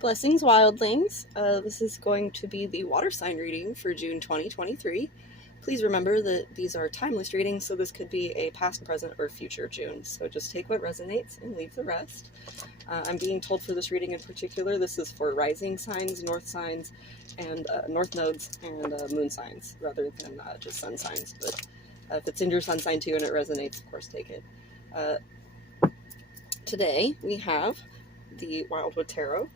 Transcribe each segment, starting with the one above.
Blessings, wildlings. This is going to be the water sign reading for June 2023. Please remember that these are timeless readings, so this could be a past, present, or future June. So just take what resonates and leave the rest. I'm being told for this reading in particular, this is for rising signs, north signs, and north nodes, and moon signs, rather than just sun signs. But if it's in your sun sign too and it resonates, of course, take it. Today we have the Wildwood Tarot,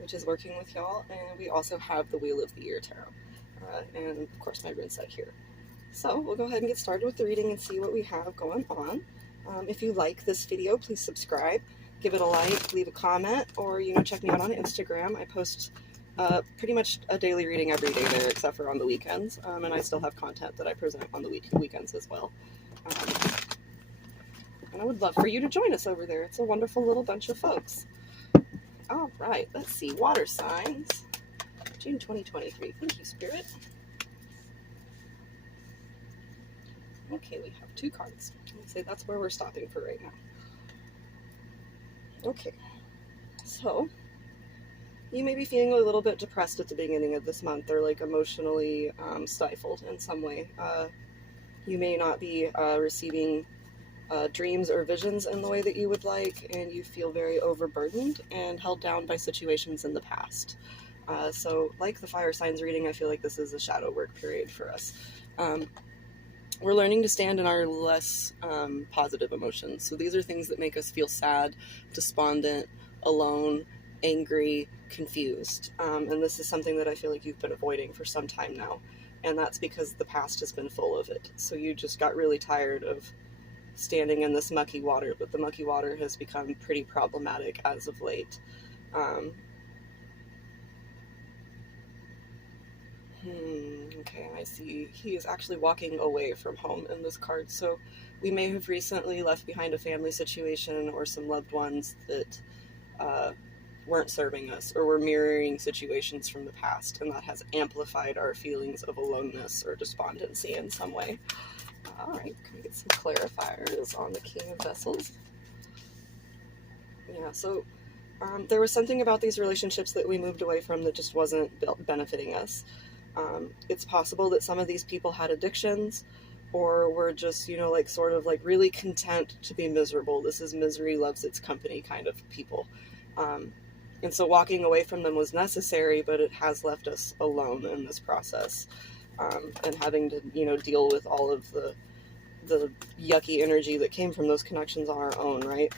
which is working with y'all, and we also have the Wheel of the Year Tarot, and of course my rune set here. So we'll go ahead and get started with the reading and see what we have going on. If you like this video, please subscribe, give it a like, leave a comment, or check me out on Instagram. I post pretty much a daily reading every day there, except for on the weekends, and I still have content that I present on the weekends as well. And I would love for you to join us over there. It's a wonderful little bunch of folks. All right, let's see. Water signs, June 2023. Thank you, Spirit. Okay, we have 2 cards. I'd say that's where we're stopping for right now. Okay, so you may be feeling a little bit depressed at the beginning of this month, or like emotionally stifled in some way. You may not be receiving dreams or visions in the way that you would like, and you feel very overburdened and held down by situations in the past. So like the fire signs reading, I feel like this is a shadow work period for us. We're learning to stand in our less positive emotions. So these are things that make us feel sad, despondent, alone, angry, confused. And this is something that I feel like you've been avoiding for some time now. And that's because the past has been full of it. So you just got really tired of standing in this mucky water, but the mucky water has become pretty problematic as of late. Okay, I see he is actually walking away from home in this card, so we may have recently left behind a family situation or some loved ones that weren't serving us, or were mirroring situations from the past, and that has amplified our feelings of aloneness or despondency in some way. All right, can we get some clarifiers on the King of Vessels? Yeah, so there was something about these relationships that we moved away from that just wasn't benefiting us. It's possible that some of these people had addictions, or were just, sort of really content to be miserable. This is misery loves its company kind of people. And so walking away from them was necessary, but it has left us alone in this process. And having to, deal with all of the yucky energy that came from those connections on our own, right?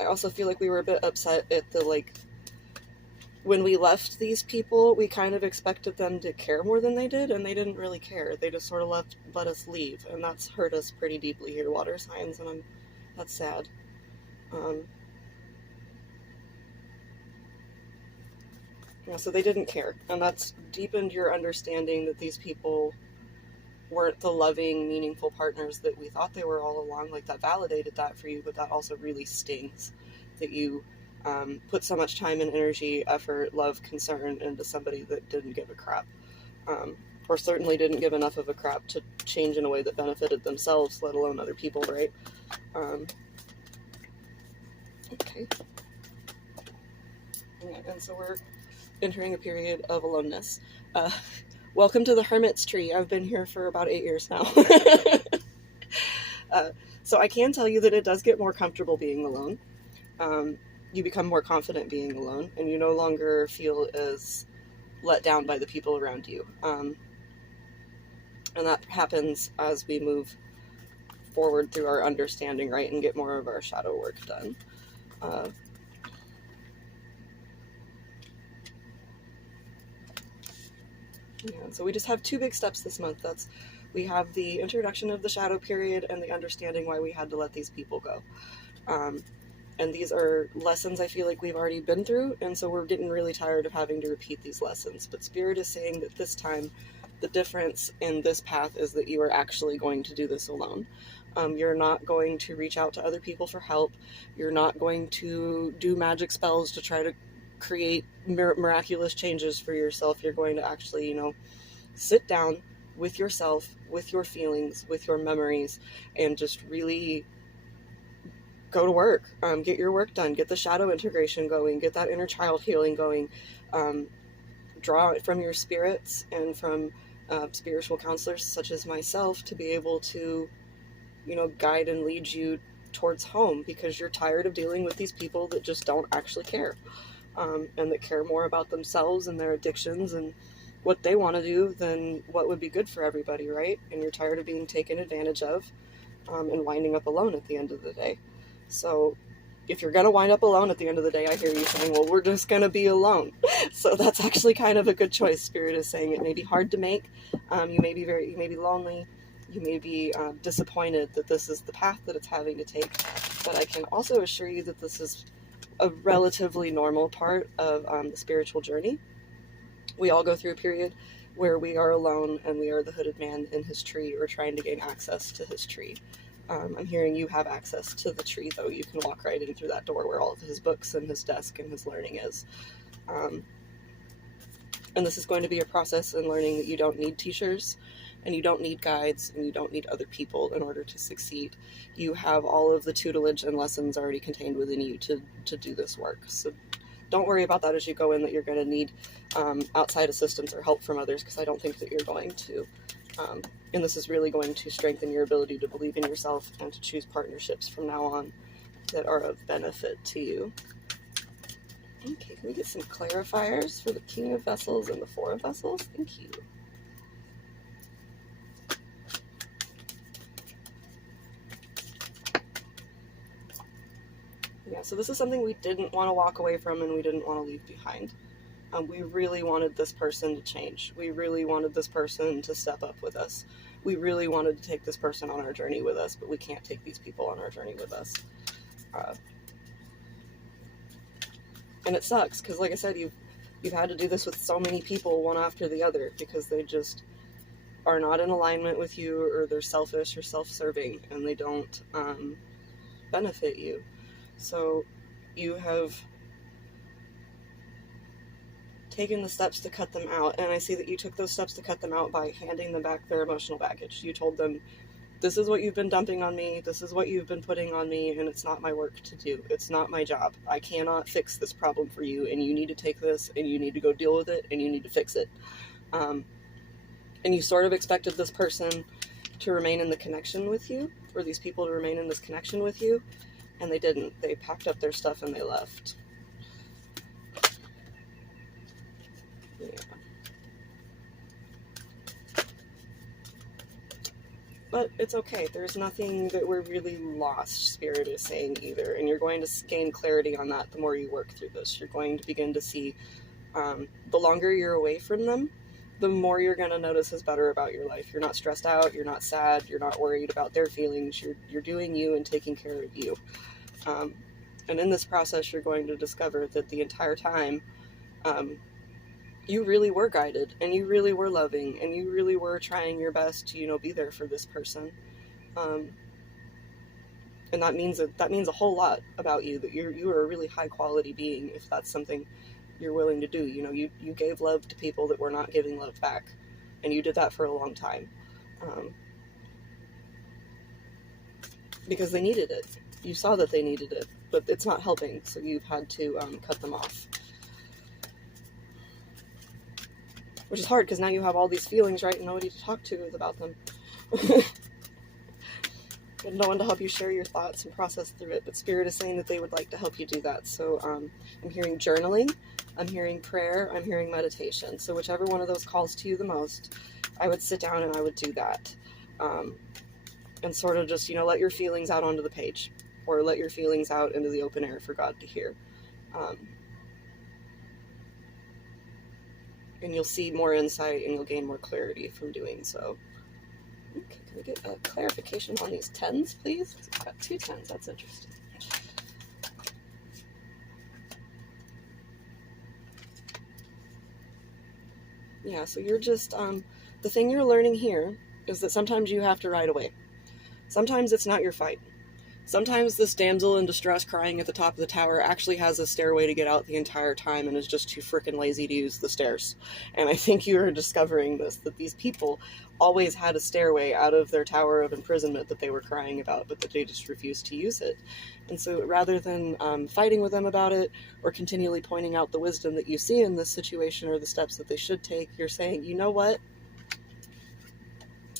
I also feel like we were a bit upset at when we left these people, we kind of expected them to care more than they did, and they didn't really care. They just sort of let us leave, and that's hurt us pretty deeply here, water signs, and that's sad. So they didn't care, and that's deepened your understanding that these people weren't the loving, meaningful partners that we thought they were all along. That validated that for you, but that also really stings that you put so much time and energy, effort, love, concern into somebody that didn't give a crap, or certainly didn't give enough of a crap to change in a way that benefited themselves, let alone other people, right? Okay. And so we're entering a period of aloneness. Welcome to the Hermit's Tree. I've been here for about 8 years now. So I can tell you that it does get more comfortable being alone. You become more confident being alone, and you no longer feel as let down by the people around you. And that happens as we move forward through our understanding, right, and get more of our shadow work done. So we just have 2 big steps this month. We have the introduction of the shadow period and the understanding why we had to let these people go. And these are lessons I feel like we've already been through, and so we're getting really tired of having to repeat these lessons. But Spirit is saying that this time, the difference in this path is that you are actually going to do this alone. You're not going to reach out to other people for help. You're not going to do magic spells to try to create miraculous changes for yourself. You're going to actually, sit down with yourself, with your feelings, with your memories, and just really go to work, get your work done, get the shadow integration going, get that inner child healing going, draw it from your spirits and from spiritual counselors such as myself to be able to, guide and lead you towards home, because you're tired of dealing with these people that just don't actually care, and that care more about themselves and their addictions and what they want to do than what would be good for everybody, right? And you're tired of being taken advantage of, and winding up alone at the end of the day. So if you're going to wind up alone at the end of the day, I hear you saying, well, we're just going to be alone. So that's actually kind of a good choice. Spirit is saying it may be hard to make. You may be lonely. You may be disappointed that this is the path that it's having to take. But I can also assure you that this is a relatively normal part of the spiritual journey. We all go through a period where we are alone and we are the hooded man in his tree, or trying to gain access to his tree. I'm hearing you have access to the tree, though. You can walk right in through that door where all of his books and his desk and his learning is. And this is going to be a process in learning that you don't need teachers, and you don't need guides, and you don't need other people in order to succeed. You have all of the tutelage and lessons already contained within you to do this work. So don't worry about that as you go in, that you're going to need outside assistance or help from others, because I don't think that you're going to. And this is really going to strengthen your ability to believe in yourself and to choose partnerships from now on that are of benefit to you. Okay, can we get some clarifiers for the King of Vessels and the Four of Vessels? Thank you. Yeah, so this is something we didn't want to walk away from and we didn't want to leave behind. We really wanted this person to change. We really wanted this person to step up with us. We really wanted to take this person on our journey with us, but we can't take these people on our journey with us. And it sucks, because like I said, you've had to do this with so many people, one after the other, because they just are not in alignment with you, or they're selfish or self-serving, and they don't benefit you. So you have taken the steps to cut them out, and I see that you took those steps to cut them out by handing them back their emotional baggage. You told them, this is what you've been dumping on me, this is what you've been putting on me, and it's not my work to do. It's not my job. I cannot fix this problem for you, and you need to take this, and you need to go deal with it, and you need to fix it. And you sort of expected this person to remain in the connection with you, or these people to remain in this connection with you, and they didn't. They packed up their stuff and they left. Yeah. But it's okay. There's nothing that we're really lost, Spirit is saying, either. And you're going to gain clarity on that the more you work through this. You're going to begin to see the longer you're away from them, the more you're going to notice is better about your life. You're not stressed out. You're not sad. You're not worried about their feelings. You're doing you and taking care of you. And in this process, you're going to discover that the entire time, you really were guided, and you really were loving, and you really were trying your best to, be there for this person. And that means a whole lot about you, that you are a really high quality being, if that's something you're willing to do. You gave love to people that were not giving love back, and you did that for a long time. Because they needed it. You saw that they needed it, but it's not helping, so you've had to cut them off. Which is hard, because now you have all these feelings, right, and nobody to talk to about them. And no one to help you share your thoughts and process through it, but Spirit is saying that they would like to help you do that. So I'm hearing journaling, I'm hearing prayer, I'm hearing meditation. So whichever one of those calls to you the most, I would sit down and I would do that. And sort of just, let your feelings out onto the page, or let your feelings out into the open air for God to hear. And you'll see more insight, and you'll gain more clarity from doing so. Okay, can we get a clarification on these 10s, please? I've got 2 10s, that's interesting. Yeah, so you're just, the thing you're learning here is that sometimes you have to ride away. Sometimes it's not your fight. Sometimes this damsel in distress crying at the top of the tower actually has a stairway to get out the entire time and is just too freaking lazy to use the stairs. And I think you are discovering this, that these people always had a stairway out of their tower of imprisonment that they were crying about, but that they just refused to use it. And so rather than fighting with them about it or continually pointing out the wisdom that you see in this situation or the steps that they should take, you're saying, you know what?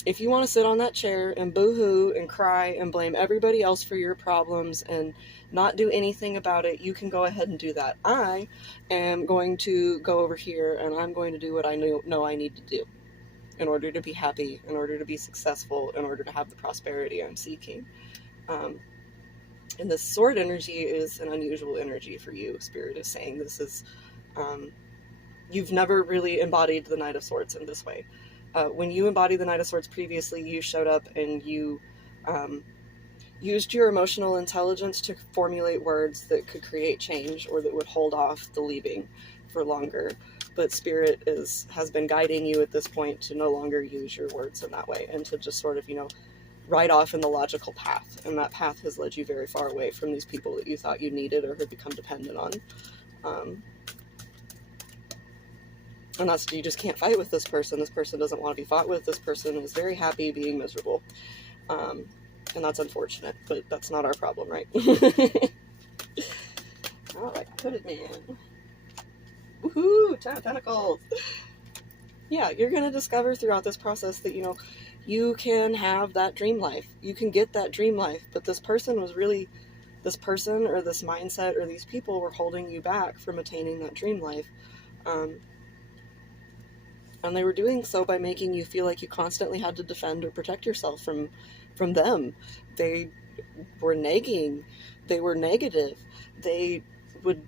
If you want to sit on that chair and boo-hoo and cry and blame everybody else for your problems and not do anything about it, you can go ahead and do that. I am going to go over here and I'm going to do what I know I need to do in order to be happy, in order to be successful, in order to have the prosperity I'm seeking. And this sword energy is an unusual energy for you. Spirit is saying this is, you've never really embodied the Knight of Swords in this way. When you embodied the Knight of Swords previously, you showed up and you used your emotional intelligence to formulate words that could create change or that would hold off the leaving for longer. But Spirit has been guiding you at this point to no longer use your words in that way and to just sort of, ride off in the logical path. And that path has led you very far away from these people that you thought you needed or had become dependent on. And that's, you just can't fight with this person. This person doesn't want to be fought with. This person is very happy being miserable. And that's unfortunate, but that's not our problem, right? All right, Hooded Man. Woohoo! 10 of Pentacles! Yeah, you're going to discover throughout this process that, you can have that dream life. You can get that dream life, but this person or this mindset or these people were holding you back from attaining that dream life. And they were doing so by making you feel like you constantly had to defend or protect yourself from them. They were nagging. They were negative. They would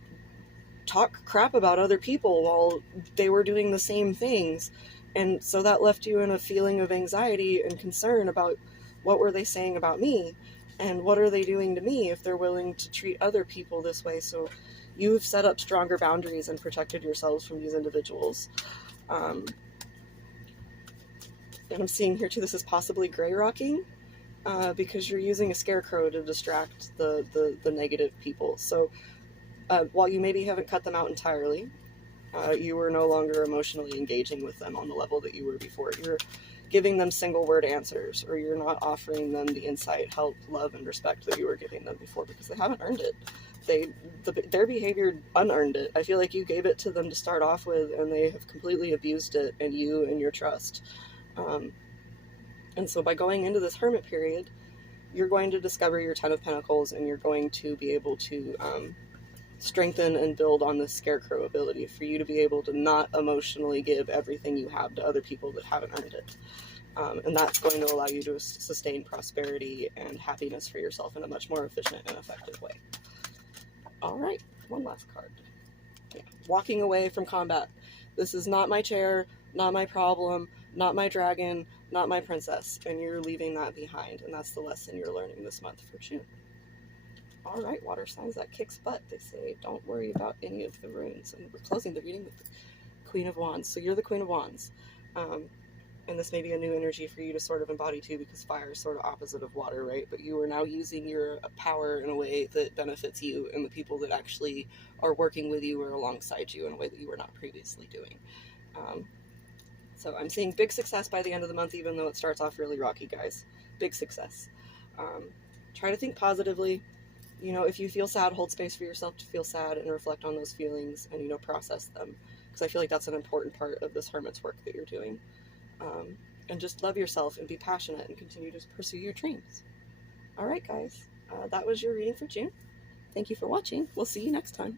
talk crap about other people while they were doing the same things. And so that left you in a feeling of anxiety and concern about what were they saying about me and what are they doing to me if they're willing to treat other people this way. So you've set up stronger boundaries and protected yourselves from these individuals. And I'm seeing here too, this is possibly gray rocking because you're using a scarecrow to distract the negative people. So while you maybe haven't cut them out entirely, you are no longer emotionally engaging with them on the level that you were before. You're giving them single word answers, or you're not offering them the insight, help, love, and respect that you were giving them before because they haven't earned it. Their behavior unearned it. I feel like you gave it to them to start off with, and they have completely abused it and you and your trust. And so by going into this hermit period, you're going to discover your 10 of Pentacles, and you're going to be able to strengthen and build on this scarecrow ability for you to be able to not emotionally give everything you have to other people that haven't earned it. And that's going to allow you to sustain prosperity and happiness for yourself in a much more efficient and effective way. All right, one last card. Yeah. Walking away from combat. This is not my chair, not my problem, not my dragon, not my princess, and you're leaving that behind, and that's the lesson you're learning this month for June. All right, water signs, that kicks butt. They say, don't worry about any of the runes. And we're closing the reading with the Queen of Wands. So you're the Queen of Wands. And this may be a new energy for you to sort of embody too, because fire is sort of opposite of water, right? But you are now using your power in a way that benefits you and the people that actually are working with you or alongside you in a way that you were not previously doing. So I'm seeing big success by the end of the month, even though it starts off really rocky, guys. Big success. Try to think positively. If you feel sad, hold space for yourself to feel sad and reflect on those feelings and, process them. Because I feel like that's an important part of this hermit's work that you're doing. And just love yourself and be passionate and continue to pursue your dreams. All right, guys. That was your reading for June. Thank you for watching. We'll see you next time.